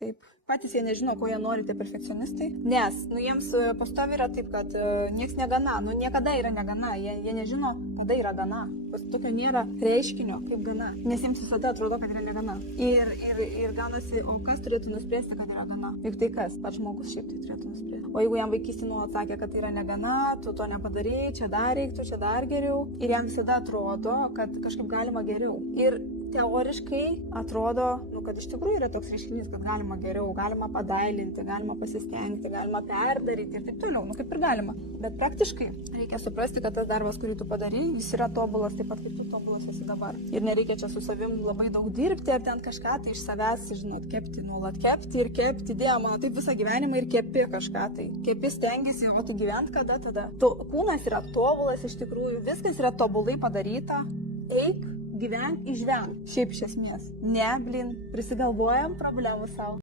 Taip. Patys jie nežino, ko jie nori, tie perfekcionistai. Nes, jiems pastovi yra taip, kad nieks negana, niekada yra negana, jie nežino, kada yra gana. Pas tokio nėra reiškinio kaip gana, nes jiems visada atrodo, kad yra negana. Ir gaunasi, o kas turėtų nuspręsti, kad yra gana? Juk tai kas? Pats žmogus šiaip tai turėtų nuspręsti. O jeigu jam vaikystė nuolat sakė, kad tai yra negana, tu to nepadarei, čia dar reiktų, čia dar geriau. Ir jam visada atrodo, kad kažkaip galima geriau. Ir teoriškai atrodo, kad iš tikrųjų yra toks reiškinys, kad galima geriau, galima padailinti, galima pasistengti, galima perdaryti ir taip toliau, kaip ir galima. Bet praktiškai reikia suprasti, kad tas darbas, kurį tu padarai, jis yra tobulas, taip pat kaip tu tobulas esi dabar. Ir nereikia čia su savim labai daug dirbti ar ten kažką tai iš savęs, žinot, kepti, nuolat kepti ir kepti, dėma, taip visą gyvenimą ir kepi kažką tai. Kepi stengiasi, o tu gyvent kada tada. Kūnas yra tobulas iš tikrųjų, viskas yra tobulai padaryta. Eik, gyvenk, išvenk. Šiaip iš esmės. Ne, prisigalvojam problemų savo.